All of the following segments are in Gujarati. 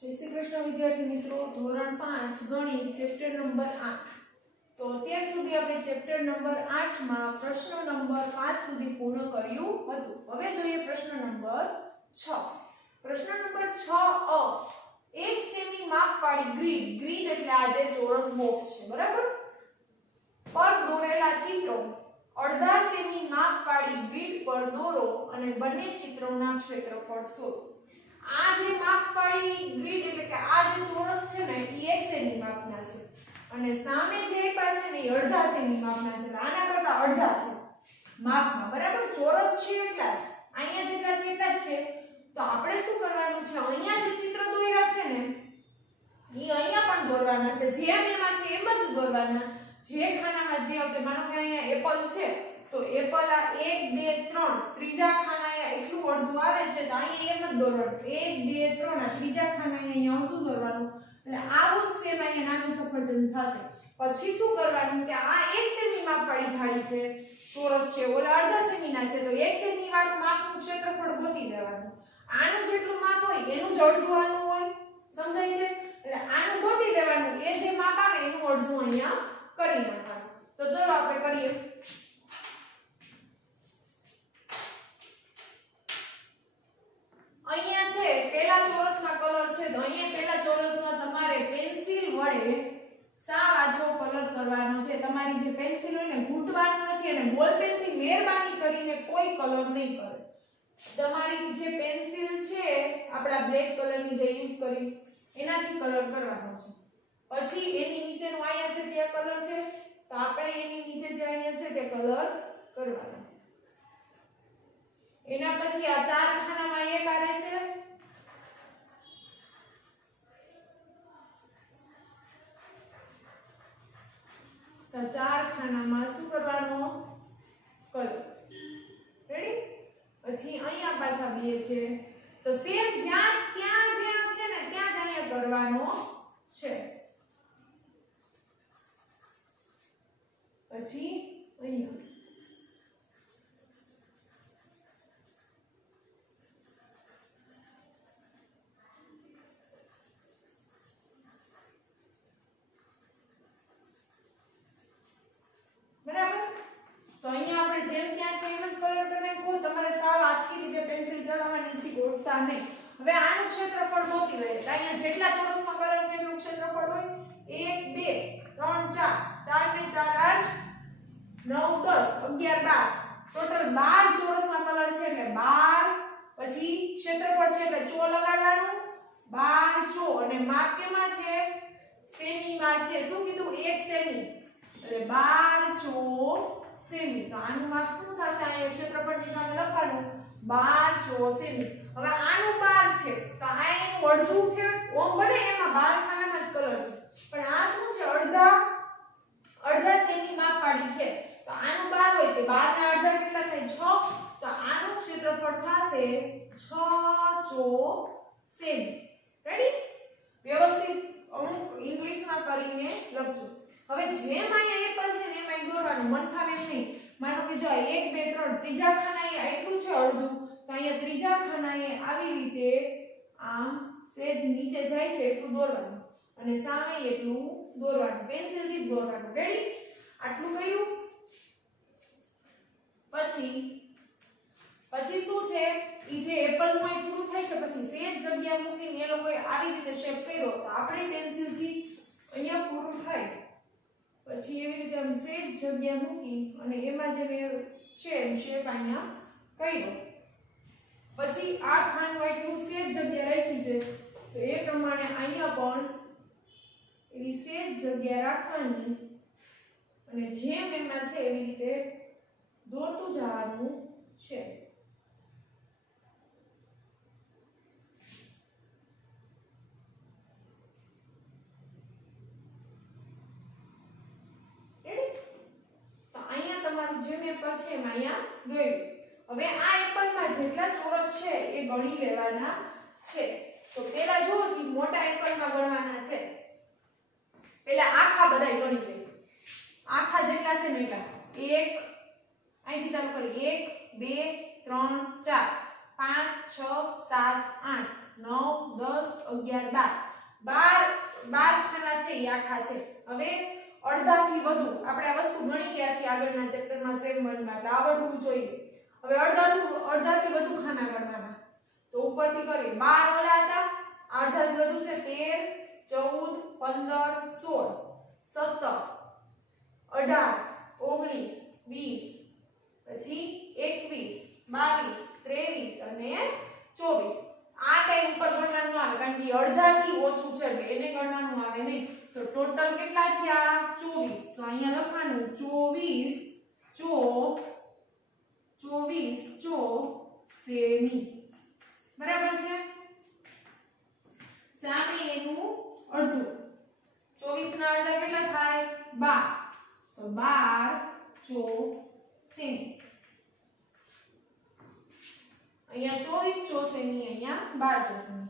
જય શ્રી કૃષ્ણ વિદ્યાર્થી મિત્રો, ધોરણ 5 ગણિત ચેપ્ટર નંબર 8. તો અત્યાર સુધી આપણે ચેપ્ટર નંબર 8 માં પ્રશ્ન નંબર 5 સુધી પૂર્ણ કર્યું હતું. હવે જોઈએ પ્રશ્ન નંબર 6. પ્રશ્ન નંબર 6 અ 1 સેમી માપ પાડી ગ્રીડ એટલે આ જે ચોરસ બોક્સ છે, બરાબર, પર દોરેલા ચિત્રો અડધા સેમી માપ પાડી ગ્રીડ પર દોરો અને બંને ચિત્રોના ક્ષેત્રફળ શોધો. આ જે માપ પાડી ગ્રીડ એટલે કે આ જે ચોરસ છે ને એ 1 સેમી માપના છે અને સામે જે આપ્યા છે ને એ અડધા સેમી માપના છે. આના કરતા અડધા છે માપમાં, બરાબર. ચોરસ છે એટલા જ, અહીંયા જેટલા છે એટલા જ છે. તો આપણે શું કરવાનું છે, અહીંયા જે ચિત્ર દોર્યા છે ને એ અહીંયા પણ દોરવાના છે. જેમ એમાં છે એમ જ દોરવાના. જે ખાનામાં જે આવશે, માનો કે અહીંયા એપલ છે તો એપલ આ 1 2 3 ત્રીજા ખાનાએ એટલું અડધું આવે છે તો અહીંયા એમ જ દોરવાનું. 1 2 3 આ ત્રીજા ખાનાએ અહીંયા અડધું દોરવાનું. એટલે આવું જ સેમ અહીંયા નાનું સફરજન થશે. પછી શું કરવાનું કે આ 1 સેમી માપ વાળી જાળી છે, ચોરસ છે, ઓલા અડધા સેમીના છે, તો 1 સેમી વાળું માપનું ક્ષેત્રફળ ગોતી લેવાનું. આનું જેટલું માપ હોય એનું જ અડધું આનું હોય, સમજાય છે? એટલે આનું ગોતી લેવાનું, એ જે માપ આવે એનું અડધું અહીંયા કરી નાખવાનું. તો ચલો આપણે કરીએ. અહીંયા છે પેલા ચોરસમાં કલર છે, તો અહીંયા પેલા ચોરસમાં તમારે પેન્સિલ વડે સાવ આછો કલર કરવાનો છે. તમારી જે પેન્સિલ હોય ને ઘૂંટવાનું નથી અને બોલ પેનથી મહેરબાની કરીને કોઈ કલર નહીં કરે. તમારી જે પેન્સિલ છે આપણા બ્લેક કલરની જે યુઝ કરી એનાથી કલર કરવાનો છે. પછી એની નીચેનું અહીંયા છે ત્યાં કલર છે, તો આપણે એની નીચે જે અહીંયા છે તે કલર કરવાનો. એના પછી આ 4 ખાનામાં એક આવે છે, તો 4 ખાનામાં શું કરવાનો, કલર. રેડી? પછી અહીંયા પાછા બે છે, તો સેમ જ્યાં ત્યાં જ્યાં છે ને ત્યાં જ અહીંયા કરવાનો છે. પછી અહીંયા બરાબર. તો અહીંયા આપણે જેમ ત્યાં છે એમ જ કલર કરી નાખો. તમારે સાવ આછી રીતે પેન્સિલ ચલાવવાની છે, ગોઠતા નહીં. હવે આનું ક્ષેત્રફળ ગોતી લઈએ. અહીંયા જેટલા ચોરસમાં કલર છે એનું ક્ષેત્રફળ હોય 1 2 3 4 4 ને 4 8 9 10 11 12 ટોટલ 12 ચોરસમાં કલર છે એટલે 12. પછી ક્ષેત્રફળ છે એટલે ચો લગાડવાનું, 12 ચો, અને માપ કેમાં છે, સેમીમાં છે. શું કીધું, 1 સેમી એટલે 12 ચો સેમી. તો આનું માપ શું થશે, અહીંયા ક્ષેત્રફળની સામે લખવાનું 12 ચો સેમી. હવે આનું 12 છે તો આ એનું અડધું છે. ઓમ ભલે એમાં 12 ખાનામાં જ કલર છે પણ આ શું છે, અડધા સેમી માપ પાડી છે. તો આનું 12 હોય તે 12 ના અડધા કેટલા થાય, 6. તો આનું ક્ષેત્રફળ થશે 6 ચો સેમી. રેડી? વ્યવસ્થિત અમુક ઇંગ્લિશમાં કરીને લખજો. હવે જેમ અહીંયા એપલ છે ને એમાં દોરવાનું, મન ફાવે નહીં. માનો કે જો 1 2 3 ત્રીજા ખાનાએ એટલું છે અડધું, તો અહીંયા ત્રીજા ખાનાએ આવી રીતે આમ સેજ નીચે જાય છે એટલું દોરવાનું અને સામે એટલું દોરવાનું, પેન્સિલથી જ દોરવાનું. રેડી? આટલું કર્યું. પછી શું છે, ઈ જે એપલ નું પૂરું થાય છે પછી સેજ જગ્યા મૂકીને એ લોકોએ આવી રીતે શેપ કર્યો, તો આપણે પેન્સિલથી અહીંયા પૂરું થાય. પછી એવી રીતે આમ સેજ જગ્યા મૂકી અને એમાં જે મેં છે એમ શેપ અહીંયા કર્યો. પછી આ ખાનું એટલું સેજ જગ્યા રાખી છે તો એ પ્રમાણે અહીંયા પણ એવી સેજ જગ્યા રાખવાની અને જેમ એમાં છે એવી રીતે દોરતું જવાનું છે. જે એપલ છે એમાં અહીંયા દોર્યું. હવે આ એપલમાં જેટલા ચોરસ છે એ ગણી લેવાના છે. તો પેલા જો મોટા એપલમાં ગણવાના છે. પેલા આખા બધાય ગણી લઈએ. આખા જેટલા છે ને એટલા 1 અહીંથી ચાલુ કરી 1 2 3 4 5 6 7 8 9 10 11 12 ખાના છે એ આખા છે હવે અડધાથી વધુ આપણે આ વસ્તુ ગણી ગયા છે આગળના ચેપ્ટરમાં સેમ 1 માં એટલે આવડવું જોઈએ હવે અડધાથી વધુ ખાના ગણવાના તો ઉપરથી કરી 12 ઓલા હતા અડધાથી વધુ છે 13 14 15 16 17 18 19 20 પછી 21 22 23 અને 24 આ ટાઈમ ઉપર ગણવાનું આવે કારણ કે અડધાથી ઓછું છે એટલે એને ગણવાનું આવે નહીં તો ટોટલ કેટલા થયા 24 તો અહીંયા લખવાનું 24 ચો સેમી બરાબર છે સામે એનું અડધું 24 ના અડધા કેટલા થાય 12 તો 12 ચો સેમી અહીંયા 24 ચો સેમી અહીંયા 12 ચો સેમી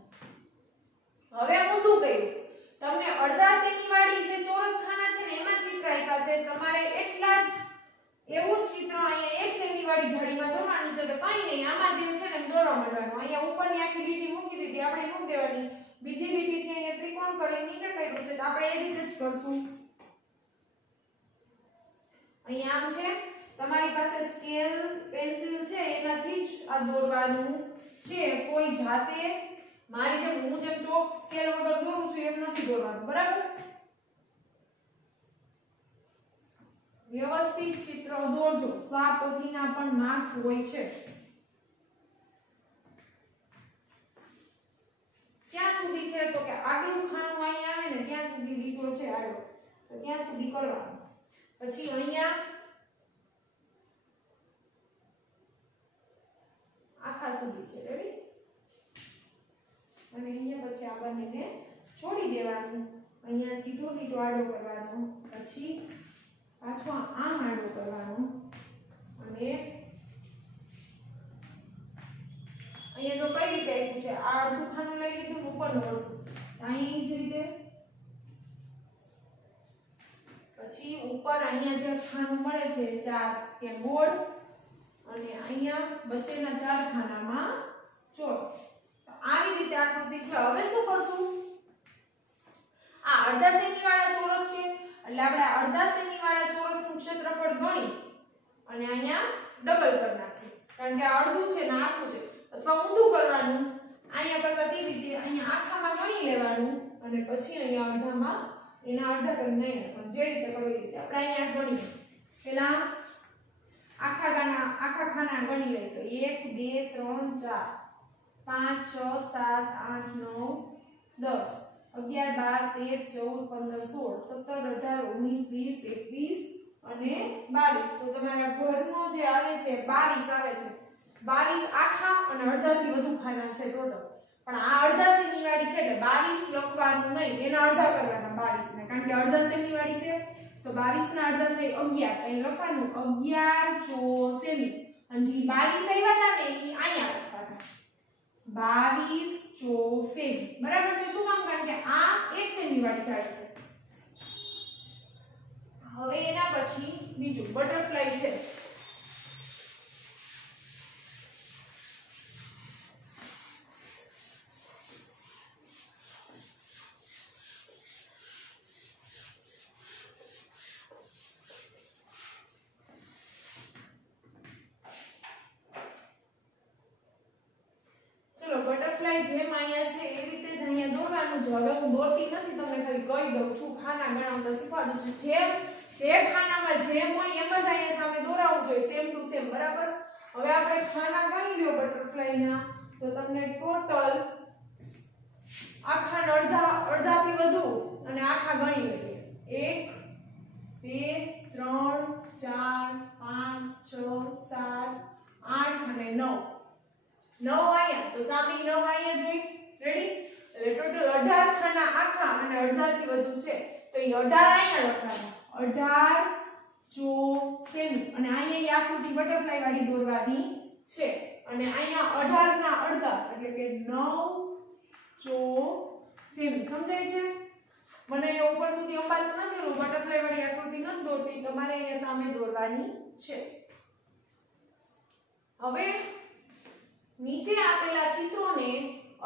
હવે ઊંધું કર્યું તમને અડધા સેમી વાળી જે ચોરસ ખાના છે ને એમાં ચિત્ર આપ્યા છે તમારે એટલા જ એવું જ ચિત્ર અહીંયા 1 સેમી વાળી જાળીમાં દોરવાનું છે તો કંઈ નહીં આમાં જેમ છે ને દોરવા માંડવાનું અહીંયા ઉપરની આખી લીટી મૂકી દીધી આપણે મૂકી દેવાની બીજી લીટીથી અહીંયા ત્રિકોણ કરી નીચે કર્યું છે તો આપણે એ રીતે જ કરશું અહીંયા આમ છે તમારી પાસે સ્કેલ પેન્સિલ છે એનાથી જ આ દોરવાનું છે કોઈ જાતે મારી જેમ હું જેમ ચોક સ્કેલ વગર દોરું છું એમ નથી દોરવાનું બરાબર વ્યવસ્થિત ચિત્ર દોરજો સ્વાપોથીના પણ માર્ક્સ હોય છે ક્યાં સુધી છે તો કે આગલું ખાનું અહીંયા આવે ને ત્યાં સુધી લીટો છે આડો તો ત્યાં સુધી કરવાનું પછી અહીંયા આખા સુધી છે રેડી અને અહીંયા પછી આ બંનેને છોડી દેવાનું અહીંયા સીધો લીટો આડો કરવાનો પછી પાછો આમ આડો કરવાનો અને અહીંયા જો કઈ રીતે આપ્યું છે આ અડધું ખાનું લઈ લીધું ઉપરનું અડધું અહીં જ રીતે પછી ઉપર અહીંયા જે ખાનું મળે છે 4 કે ગોળ અને અહીંયા વચ્ચેના 4 ખાનામાં ચોરસ આવી રીતે આકૃતિ છે હવે શું કરશું આ અડધા સેમી વાળા ચોરસ છે એટલે આપણે અડધા સેમી વાળા ચોરસનું ક્ષેત્રફળ ગણી અને અહીંયા ડબલ કરી નાખશું કારણ કે આ અડધું છે ને આખું છે અથવા ઊંધું કરવાનું અહીંયા કરતા તે રીતે અહીંયા આખામાં ગણી લેવાનું અને પછી અહીંયા અડધામાં એના અડધા કરી નહીં પણ જે રીતે કરવું એ રીતે આપણે અહીંયા ગણીએ પેલા આખા ખાના ગણી લઈએ તો 1 2 3 4 5 6 7 8 9 10 11 12 13 14 15 16 17 18 19 20 21 અને 22 તો તમારા ઘરનો જે આવે છે 22 આવે છે 22 આખા અને અડધાથી વધુ ખાના છે ટોટલ પણ આ અડધા સેમી વાળી છે એટલે 22 લખવાનું નહીં એના અડધા કરવાના 22 ને કારણ કે અડધા સેમી વાળી છે તો 22 ના અડધા થઈ 11 અહીં લખવાનું 11 ચો સેમી અને જે 22 આવ્યા હતા ને એ અહીંયા લખવાના 22 ચો સેમી બરાબર છે શું કામ કારણ કે આ 1 સેમી વાળી જાળી છે હવે એના પછી બીજું બટરફ્લાય છે બટરફ્લાય જેમ અહીંયા છે એ રીતે જ અહીંયા દોરવાનું છે હવે હું દોરતી નથી તમને ખાલી કહી દઉં છું ખાના ગણાવતા શીખવાડું છું જેમ જે ખાનામાં જેમ હોય એમ જ અહીંયા સામે દોરાવવું જોઈએ સેમ ટુ સેમ બરાબર હવે આપણે ખાના ગણી લ્યો બટરફ્લાયના તો તમને ટોટલ આખા અડધાથી વધુ અને આખા ગણી લઈએ 1 2 3 4 5 6 7 8 અને 9 અહીંયા તો સામે 9 અહીંયા જોઈ રેડી એટલે ટોટલ 18 ખાના આખા અને અડધાથી વધુ છે તો એ 18 અહીંયા લખવાનું 18 ચો સેમી અને અહીંયા એ આકૃતિ બટરફ્લાય વાળી દોરવાની છે અને અહીંયા 18 ના અડધા એટલે કે 9 ચો સેમી સમજાય છે મને એ ઉપર સુધી અંબાતું નથી બટરફ્લાય વાળી આકૃતિ નથી દોરતી તમારે અહીંયા સામે દોરવાની છે હવે નીચે આપેલા ચિત્રોને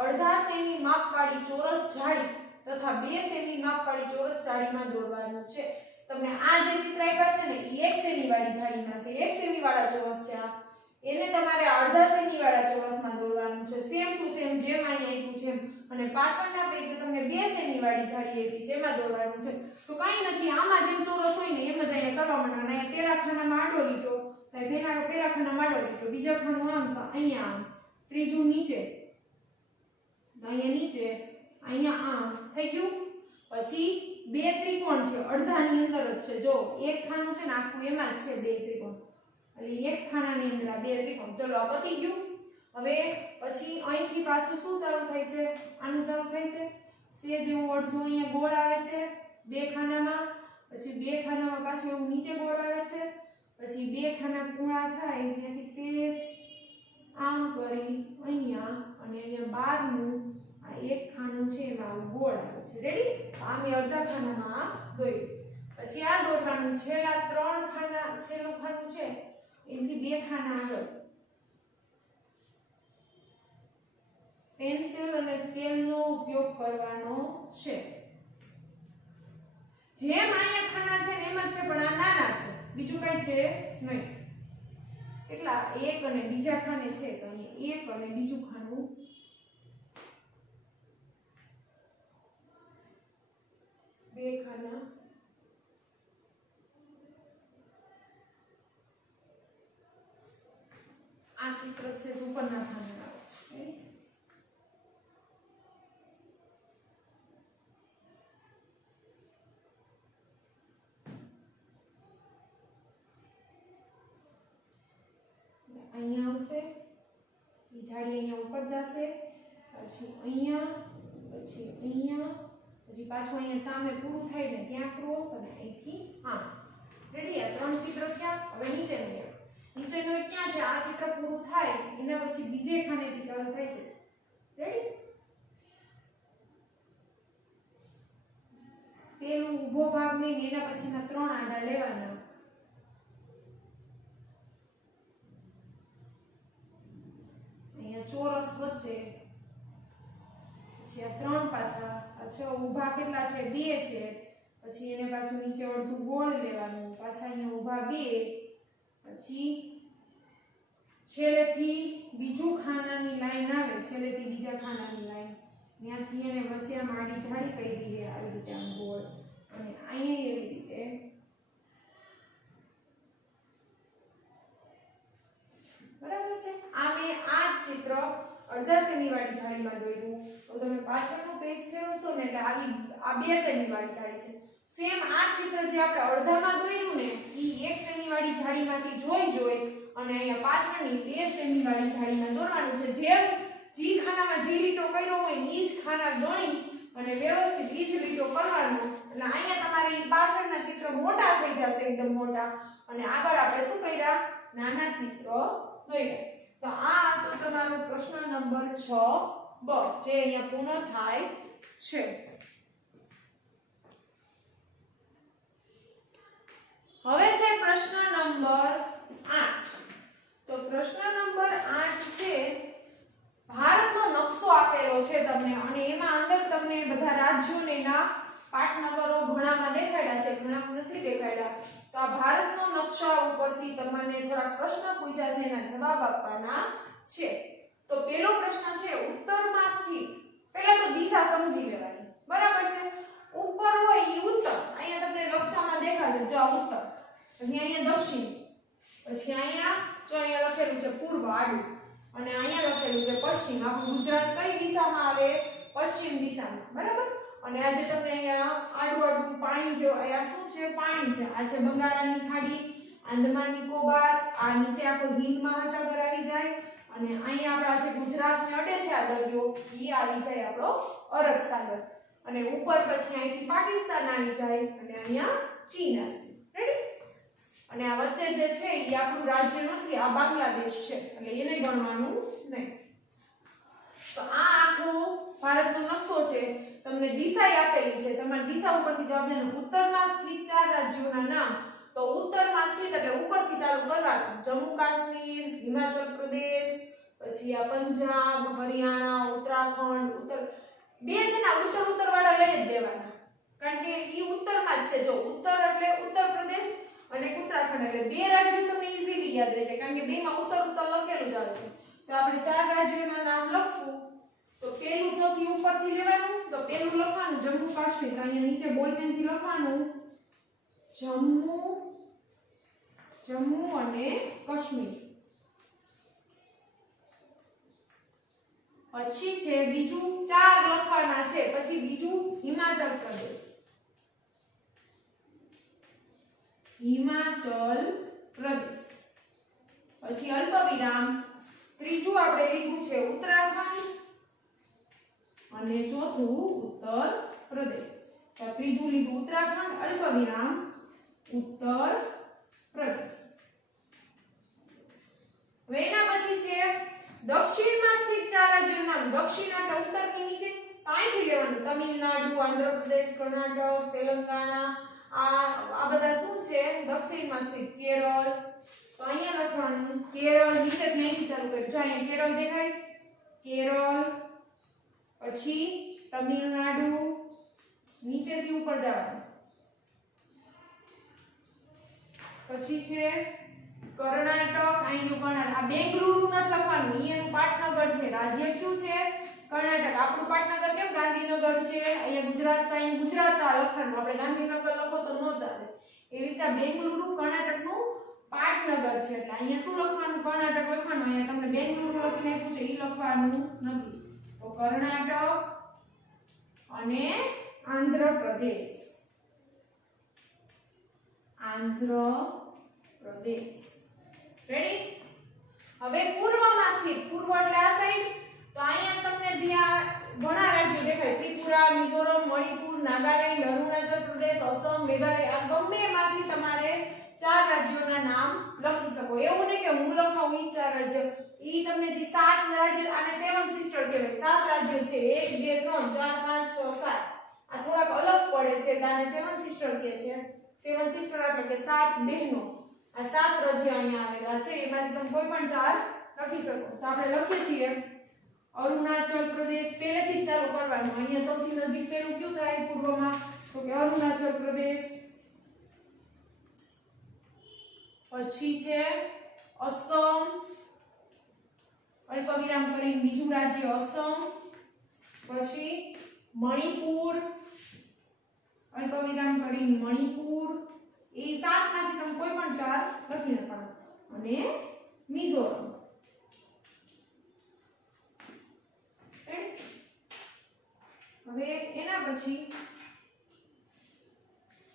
અડધા સેમી માપવાળી ચોરસ જાળી તથા 2 સેમી માપવાળી ચોરસ જાળીમાં દોરવાનું છે. તમને આ જે ચિત્ર આપ્યા છે ને એ 1 સેમી વાળી જાળીમાં છે, 1 સેમી વાળા ચોરસ છે આ. એને તમારે અડધા સેમી વાળા ચોરસમાં દોરવાનું છે, સેમ ટુ સેમ જેમ અહીં આપ્યું છે. અને પાછળના પેજે તમને 2 સેમી વાળી જાળી આપી છે એમાં દોરવાનું છે. તો કાઈ નથી, આમાં જેમ ચોરસ હોય ને એમ જ અહીંયા કરવા માંડવાનું. અહીંયા પેલા ખાનામાં આડો લીટો, પેલા ખાનામાં આડો લીટો, બીજા ખાનું આમ તો અહીંયા આમ, ત્રીજું નીચે, અહીંયા નીચે, અહીંયા આમ થઈ ગયું. પછી 2 ત્રિકોણ છે અડધાની અંદર જ છે. જો એક ખાનું છે ને આખું એમાં જ છે 2 ત્રિકોણ, એટલે એક ખાનાની અંદર આ 2 ત્રિકોણ. ચલો આ પતી ગયું. હવે પછી અહીંથી પાછું શું ચાલુ થાય છે? આનું ચાલુ થાય છે સે જેવું અડધું અહીંયા ગોળ આવે છે 2 ખાનામાં, પછી 2 ખાનામાં પાછું એવું નીચે ગોળ આવે છે, પછી 2 ખાના પૂરા થાય ત્યાંથી સેજ આમ કરી અહીંયા અને અહીંયા બહારનું આ એક ખાનું છે એમાં ગોળ આવે છે. રેડી? આમ અડધા ખાનામાં દોર્યું. પછી આ દોરવાનું છેલ્લા 3 ખાના, છેલ્લું ખાનું છે એથી 2 ખાના આગળ પેન્સિલ અને સ્કેલનો ઉપયોગ કરવાનો છે. જેમ અહીંયા ખાના છે એમ જ છે, પણ આ નાના છે, બીજું કઈ છે નહીં. કેટલા? 1 અને બીજા ખાને છે તો અહીંયા 1 અને બીજું ખાનું 2 ખાના, આ ચિત્ર છે ઉપરના ખાના આવે છે. અહીંયા આવશે, એ જાળી અહીંયા ઉપર જશે, પછી અહીંયા, પછી અહીંયા, પછી પાછું અહીંયા સામે પૂરું થાય ને ત્યાં ક્રોસ અને અહીંથી આમ. રેડી? આ 3 ચિત્ર થયા. હવે નીચેનું છે. નીચેનું એક ક્યાં છે? આ ચિત્ર પૂરું થાય એના પછી બીજે ખાનેથી ચાલુ થાય છે. રેડી? પેલું ઊભો ભાગ નહીં, એના પછીના 3 આડા લેવાના. ચોરસ વચ્ચે, પછી આ 3 પાછા, પાછા ઊભા કેટલા છે? 2 છે. પછી એને પાછું નીચે અડધું ગોળ લેવાનું, પાછા અહીંયા ઊભા 2, પછી છેલ્લેથી બીજું ખાનાની લાઈન આવે, છેલ્લેથી બીજા ખાનાની લાઈન, ત્યાંથી એને વચ્ચે આમ આડી જાળી કરી દે આવી રીતે આમ ગોળ, અને અહીંયા એવી રીતે બરાબર છે. આ મેં આ ચિત્ર અડધા સેમી વાળી જાળીમાં દોર્યું. તો તમે પાછળનું પેજ ફેરવશો ને એટલે આવી આ 2 સેમી વાળી જાળી છે. સેમ આ ચિત્ર જે આપણે અડધામાં દોર્યું ને એ 1 સેમી વાળી જાળીમાંથી જોઈ અને અહીંયા પાછળની 2 સેમી વાળી જાળીમાં દોરવાનું છે. જેમ જી ખાનામાં જે લીટો કર્યો હોય એ જ ખાના ગણી અને વ્યવસ્થિત એ જ લીટો કરવાનો. એટલે અહીંયા તમારે પાછળના ચિત્ર મોટા થઈ જશે, એકદમ મોટા, અને આગળ આપણે શું કર્યા? નાના ચિત્ર દોર્યા. તો આ તો તમારો પ્રશ્ન નંબર 6બ જે અહીંયા પૂર્ણ થાય છે. હવે છે પ્રશ્ન નંબર 8. તો પ્રશ્ન નંબર 8 છે ભારતનો નકશો આપેલો છે તમને, અને એમાં અંદર તમને બધા રાજ્યોને ના પાટનગરો ઘણામાં દેખાડ્યા છે, ઘણામાં નથી દેખાડ્યા. તો આ ભારતનો નકશા ઉપરથી તમને થોડા પ્રશ્ન પૂછ્યા છે, એના જવાબ આપવાના છે. તો પહેલો પ્રશ્ન છે ઉત્તરમાં સ્થિત, પહેલા તો દિશા સમજી લેવાની, બરાબર છે? ઉપર હોય એ ઉત્તર, અહીંયા તમને નકશામાં દેખાશે, જો આ ઉત્તર, પછી અહીંયા દક્ષિણ, પછી અહીંયા જો અહીંયા લખેલું છે પૂર્વ આડું, અને અહીંયા લખેલું છે પશ્ચિમ. આપણું ગુજરાત કઈ દિશામાં આવે? પશ્ચિમ દિશામાં, બરાબર? અને આજે તમને અહીંયા આડું પાણી જો આ શું છે? પાણી છે. આ છે બંગાળાની ખાડી, આંદામાન નિકોબાર, આ નીચે આખો હિંદ મહાસાગર આવી જાય, અને અહીંયા આપણા જે ગુજરાતને અડે છે આ દરિયો એ આવી જાય આપણો અરબ સાગર, અને ઉપર પછી અહીંથી પાકિસ્તાન આવી જાય, અને અહીંયા ચીન આવી જાય. રેડી? અને આ વચ્ચે જે છે એ આપણું રાજ્ય નથી, આ બાંગ્લાદેશ છે, એટલે એને ગણવાનું નહીં. તો આ આખો ભારતનો નકશો છે. તમને દિશા આપેલી છે, તમારી દિશા ઉપરથી જવાબ દેવાનો. ઉત્તરમાં સ્થિત 4 રાજ્યોના નામ. તો ઉત્તરમાં સ્થિત એટલે ઉપરથી ચાલુ કરવાનું. જમ્મુ કાશ્મીર, હિમાચલ પ્રદેશ, પછી આ પંજાબ, હરિયાણા, ઉત્તરાખંડ, ઉત્તરાખંડ ઉત્તર બે છે ને ઉત્તર વાળા લઈ જ દેવાના કારણ કે ઈ ઉત્તરમાં જ છે જો ઉત્તર એટલે ઉત્તર પ્રદેશ અને ઉત્તરાખંડ એટલે બે રાજ્યો તમને ઈઝીલી યાદ રહેશે કારણ કે બેમાં ઉત્તર લખેલું જ આવે છે તો આપણે ચાર રાજ્યોના નામ લખશું તો પહેલું સૌથી ઉપરથી લેવાનું તો પહેલું લખવાનું જમ્મુ કાશ્મીર તો અહીંયા નીચે બોલ પેનથી લખવાનું જમ્મુ અને કાશ્મીર પછી છે બીજું ચાર લખવાના છે પછી બીજું હિમાચલ પ્રદેશ પછી અલ્પવિરામ ત્રીજું આપણે લીધું છે ઉત્તરાખંડ અને ચોથું ઉત્તર પ્રદેશ તો ત્રીજું લીધું ઉત્તરાખંડ અલ્પવિરામ ઉત્તર પ્રદેશ હવે એના પછી છે દક્ષિણમાં સ્થિત ચાર રાજ્યોનું નામ દક્ષિણ એટલે ઉત્તરની નીચે અહીંથી લેવાનું તમિલનાડુ આંધ્રપ્રદેશ કર્ણાટક તેલંગાણા આ બધા શું છે દક્ષિણમાં સ્થિત કેરળ તો અહીંયા લખવાનું કેરળ નીચે અહીંથી ચાલુ કર્યું જો અહીંયા કેરળ દેખાય કેરળ પછી તમિલનાડુ નીચેથી ઉપર જવાનું પછી છે કર્ણાટક અહીંનું કર્ણાટક આ બેંગલુરુ નથી લખવાનું અહીંયાનું પાટનગર છે રાજ્ય કયું છે કર્ણાટક આપણું પાટનગર કેમ ગાંધીનગર છે અહીંયા ગુજરાત તો અહીં ગુજરાત લખવાનું આપણે ગાંધીનગર લખો તો ન ચાલે એવી રીતે બેંગલુરુ કર્ણાટકનું પાટનગર છે એટલે અહીંયા શું લખવાનું કર્ણાટક લખવાનું અહીંયા તમને બેંગલુરુ લખીને આપ્યું છે એ લખવાનું નથી તો કર્ણાટક અને આંધ્રપ્રદેશ રેડી હવે પૂર્વમાં સ્થિત પૂર્વ એટલે આ સાઈડ તો અહીંયા તમને જ્યાં ઘણા રાજ્યો દેખાય ત્રિપુરા મિઝોરમ મણિપુર નાગાલેન્ડ અરુણાચલ પ્રદેશ અસમ મેઘાલય આ ગમે એમાંથી તમારે ચાર રાજ્યોના નામ લખી શકો એવું નહીં કે હું લખાવું ઈ ચાર રાજ્ય ઈ તમને જે સાત રાજ્ય આને સેવન સિસ્ટર કહેવાય સાત રાજ્યો છે 1 2 3 4 5 6 7 આ થોડાક અલગ પડે છે એટલે આને સેવન સિસ્ટર કહે છે સેવન સિસ્ટર એટલે કે સાત બહેનો આ સાત રાજ્યો અહીંયા આવેલા છે એમાંથી તમે કોઈ પણ ચાર લખી શકો તો આપણે લખીએ છીએ અરુણાચલ પ્રદેશ પહેલેથી જ ચાલુ કરવાનું અહીંયા સૌથી નજીક પેલું કયું થાય પૂર્વમાં તો કે અરુણાચલ પ્રદેશ પછી છે અસમ અલ્પવિરામ કરીને બીજું રાજ્ય અસમ પછી મણિપુર અલ્પવિરામ કરીને મણિપુર એ સાતમાંથી તમે કોઈ પણ ચાર લખી નાખવાનું અને મિઝોરમ હવે એના પછી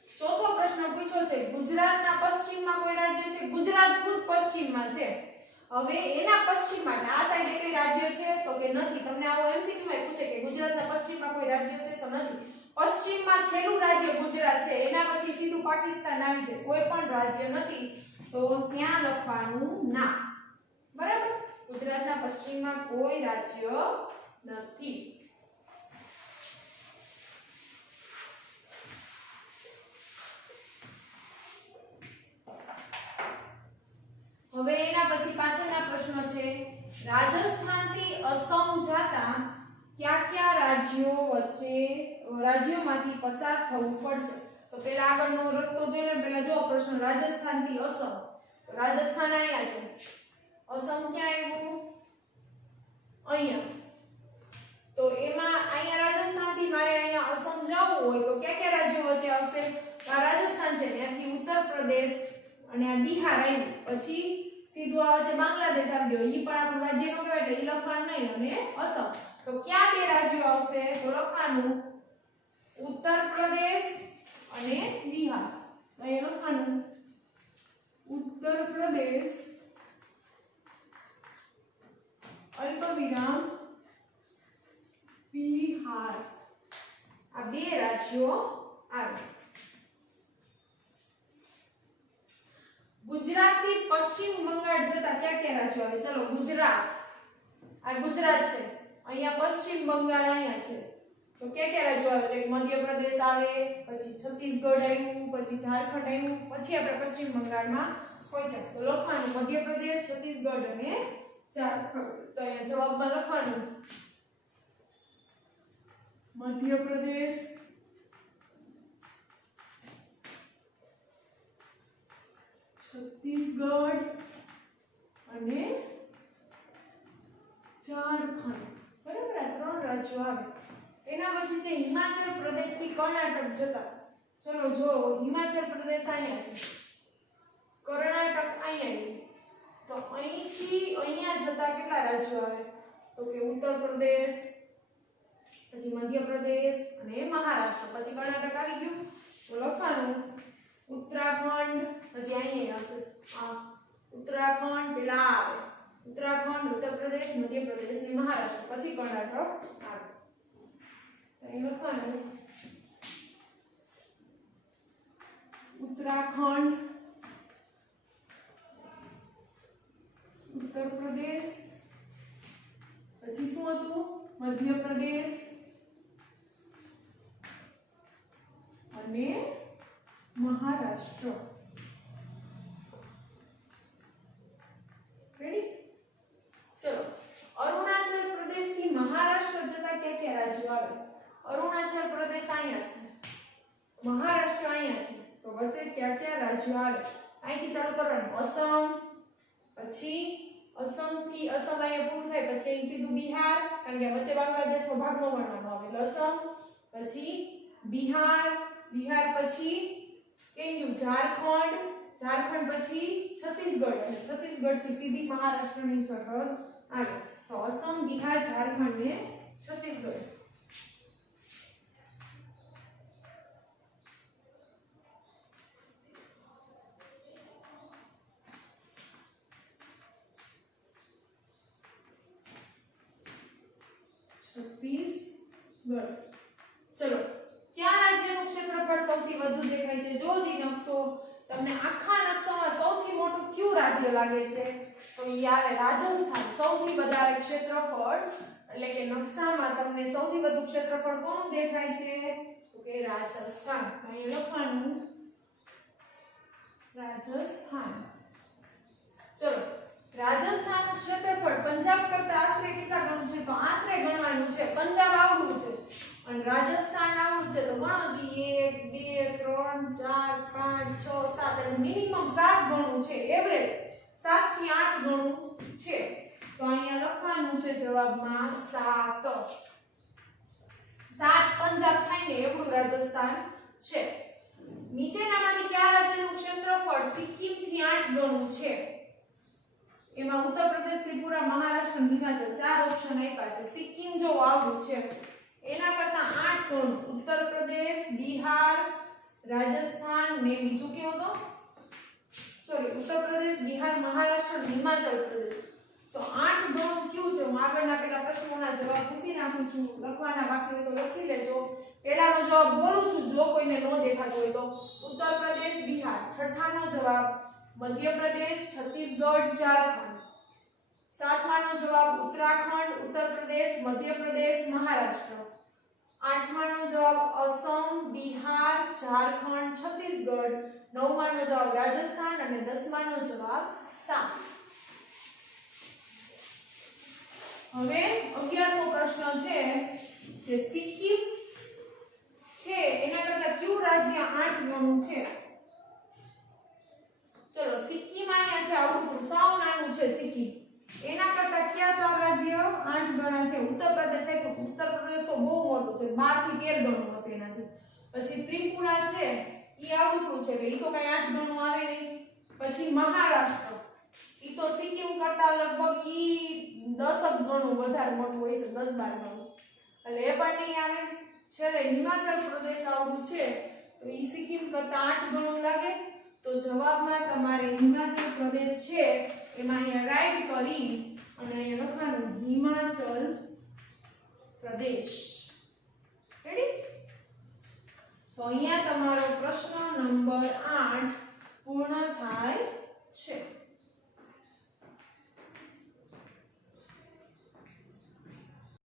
ચોથો પ્રશ્ન પૂછ્યો છે ગુજરાતના પશ્ચિમમાં કોઈ રાજ્ય છે ગુજરાત ખુદ પશ્ચિમમાં છે હવે એના પશ્ચિમમાં આ સાઈડે કઈ રાજ્ય છે તો કે નથી તમને આવો એમસીક્યુ માં પૂછે કે ગુજરાતના પશ્ચિમમાં કોઈ રાજ્ય છે તો નથી પશ્ચિમમાં છેલ્લું રાજ્ય ગુજરાત છે એના પછી સીધું પાકિસ્તાન આવી છે કોઈ પણ રાજ્ય નથી તો ત્યાં લખવાનું ના બરાબર ગુજરાતના પશ્ચિમમાં કોઈ રાજ્ય નથી હવે એના પછી પાછળના પ્રશ્ન છે રાજસ્થાનથી અસમ જતા કયા રાજ્યોમાંથી પસાર થવું પડશે તો પહેલા આગળનો રસ્તો જોઈ લો પહેલા જો પ્રશ્ન રાજસ્થાનથી અસમ તો રાજસ્થાન અહીંયા છે અસમ ક્યાં આવ્યું અહીંયા તો એમાં અહીંયા રાજસ્થાનથી મારે અહીંયા અસમ જવું હોય તો કયા રાજ્યો વચ્ચે આવશે આ રાજસ્થાન છે ત્યાંથી ઉત્તર પ્રદેશ અને આ બિહાર આવ્યું પછી સીધું આ વચ્ચે બાંગ્લાદેશ આવી ગયો ઈ પણ આપણું રાજ્ય નો કહેવાય એટલે ઈ લખવાનું નહીં અને અસમ તો ક્યાં બે રાજ્યો આવશે તો લખવાનું ઉત્તર પ્રદેશ અને બિહાર અહીં લખવાનું ઉત્તર પ્રદેશ અલ્પવિરામ બિહાર આ બે રાજ્યો આવે ગુજરાતથી પશ્ચિમ બંગાળ જતા ક્યાં રાજ્યો આવે ચલો ગુજરાત આ ગુજરાત છે અહીંયા પશ્ચિમ બંગાળ અહીંયા છે તો ક્યાં રાજ્યો આવે તો મધ્યપ્રદેશ આવે પછી છત્તીસગઢ આવ્યું પછી ઝારખંડ આવ્યું પછી આપણે પશ્ચિમ બંગાળમાં પહોંચ્યા તો લખવાનું મધ્યપ્રદેશ છત્તીસગઢ અને ઝારખંડ તો અહીંયા જવાબમાં લખવાનું मध्य प्रदेश, छत्तीसगढ़ અને ઝારખંડ. બરાબર, આ ત્રણ રાજ્યો આવે. એના પછી છે હિમાચલ પ્રદેશથી કર્ણાટક જતા. ચલો જો હિમાચલ પ્રદેશ અહીંયા છે, કર્ણાટક અહીંયા, તો અહીંથી અહીંયા જતા કેટલા રાજ્યો આવે? તો કે ઉત્તર પ્રદેશ, પછી મધ્ય પ્રદેશ અને મહારાષ્ટ્ર. પછી કર્ણાટક આવી ગયું તો લખવાનું ઉત્તરાખંડ, પછી અહીંયા હશે આ ઉત્તરાખંડ, પેલા આવે ઉત્તરાખંડ, ઉત્તર પ્રદેશ, મધ્ય પ્રદેશ અને મહારાષ્ટ્ર, પછી કર્ણાટક આવે. તો અહીં લખવાનું उत्तराखंड, उत्तर प्रदेश, પછી શું હતું? મધ્ય પ્રદેશ અને મહારાષ્ટ્ર. રેડી? ચલો અરુણાચલ પ્રદેશથી મહારાષ્ટ્ર જતા ક્યાં ક્યાં રાજ્યો આવે? અરુણાચલ પ્રદેશ અહીંયા છે, મહારાષ્ટ્ર અહીંયા છે, તો વચ્ચે ક્યાં ક્યાં રાજ્યો આવે? અહીંથી ચાલુ કરવાનું અસમ, પછી અસમથી અસમ અહીંયા પૂરું થાય પછી અહીં સીધું બિહાર, કારણ કે વચ્ચે બાંગ્લાદેશનો ભાગ ન ગણવાનો આવે એટલે અસમ, પછી બિહાર, બિહાર પછી કેન્યુ ઝારખંડ, ઝારખંડ પછી છત્તીસગઢ, અને છત્તીસગઢથી સીધી મહારાષ્ટ્રની સરહદ આવે. તો અસમ, બિહાર, ઝારખંડ ને છત્તીસગઢ. છત્તીસગઢ. ચલો કયા રાજ્યનું ક્ષેત્રફળ સૌથી વધુ દેખાય છે? જો જી નકશો તમને આખા નકશામાં સૌથી મોટું કયું રાજ્ય લાગે છે? તો યાર રાજસ્થાન. સૌથી વધારે ક્ષેત્રફળ, એટલે કે નકશામાં તમને સૌથી વધુ ક્ષેત્રફળ કોનું દેખાય છે? તો કે રાજસ્થાન. અહીં લખવાનું રાજસ્થાન. ચલો રાજસ્થાનનું ક્ષેત્રફળ પંજાબ કરતા આશરે કેટલા ગણું છે? તો આશરે ગણવાનું છે. પંજાબ આવડું છે અને રાજસ્થાન આવડું છે, તો ગણો જી 1 2 3 4 5 6 7, એટલે મિનિમમ 7 ગણું છે. એવરેજ 7 થી 8 ગણું છે. તો અહીંયા લખવાનું છે જવાબમાં 7. 7 પંજાબ થાય ને એવડું રાજસ્થાન છે. નીચેનામાંથી કયા રાજ્યનું ક્ષેત્રફળ સિક્કિમ થી 8 ગણું છે? એમાં ઉત્તર પ્રદેશ, ત્રિપુરા, મહારાષ્ટ્ર, હિમાચલ 4 ઓપ્શન આપ્યા છે. સિક્કિમ જો આવડું છે એના કરતા 8 ગણું ઉત્તર પ્રદેશ, બિહાર, રાજસ્થાન ને બીજું કેવું તો સોરી ઉત્તર પ્રદેશ, બિહાર, મહારાષ્ટ્ર, હિમાચલ પ્રદેશ. તો 8 ગણું કયું છે? હું આગળના પેલા પ્રશ્નોના જવાબ પૂછી નાખું છું. લખવાના બાકી હોય તો લખી લેજો. પહેલાનો જવાબ બોલું છું, જો કોઈને ન દેખાતો હોય તો ઉત્તર પ્રદેશ, બિહાર. છઠ્ઠાનો જવાબ મધ્ય પ્રદેશ, છત્તીસગઢ, ઝારખંડ. સાતમાનો જવાબ ઉત્તરાખંડ, ઉત્તર પ્રદેશ, મધ્ય પ્રદેશ, મહારાષ્ટ્ર. આઠમાનો જવાબ અસમ, બિહાર, ઝારખંડ, છત્તીસગઢ. નવમાનો જવાબ રાજસ્થાન અને 10માનો જવાબ સાત. હવે 11મો પ્રશ્ન છે કે સિક્કિમ છે એના કરતા કયું રાજ્ય 8 ગણું છે? ચલો સિક્કિમ અહીંયા છે, આવડું સાવ નાનું છે સિક્કિમ. એના કરતા કયા 4 રાજ્ય 8 ગણા છે? ઉત્તર પ્રદેશ. ઉત્તર પ્રદેશ તો બહુ મોટું છે, 12 થી 13 ગણું હશે એનાથી. પછી ત્રિપુરા છે ઈ આવડું છે એટલે ઈ તો કઈ 8 ગણું આવે નહીં. પછી મહારાષ્ટ્ર ઈ તો સિક્કિમ કરતા લગભગ ઈ 10 ગણું વધારે મોટું હોય છે, 10-12 ગણું, એટલે એ પણ નહીં આવે. છેલ્લે હિમાચલ પ્રદેશ આવડું છે તો ઈ સિક્કિમ કરતા 8 ગણું લાગે. તો જવાબમાં તમારે હિમાચલ પ્રદેશ છે એમાં અહીંયા રાઈટ કરી અને અહીંયા લખવાનું હિમાચલ પ્રદેશ. રેડી? તો અહીંયા તમારો પ્રશ્ન નંબર 8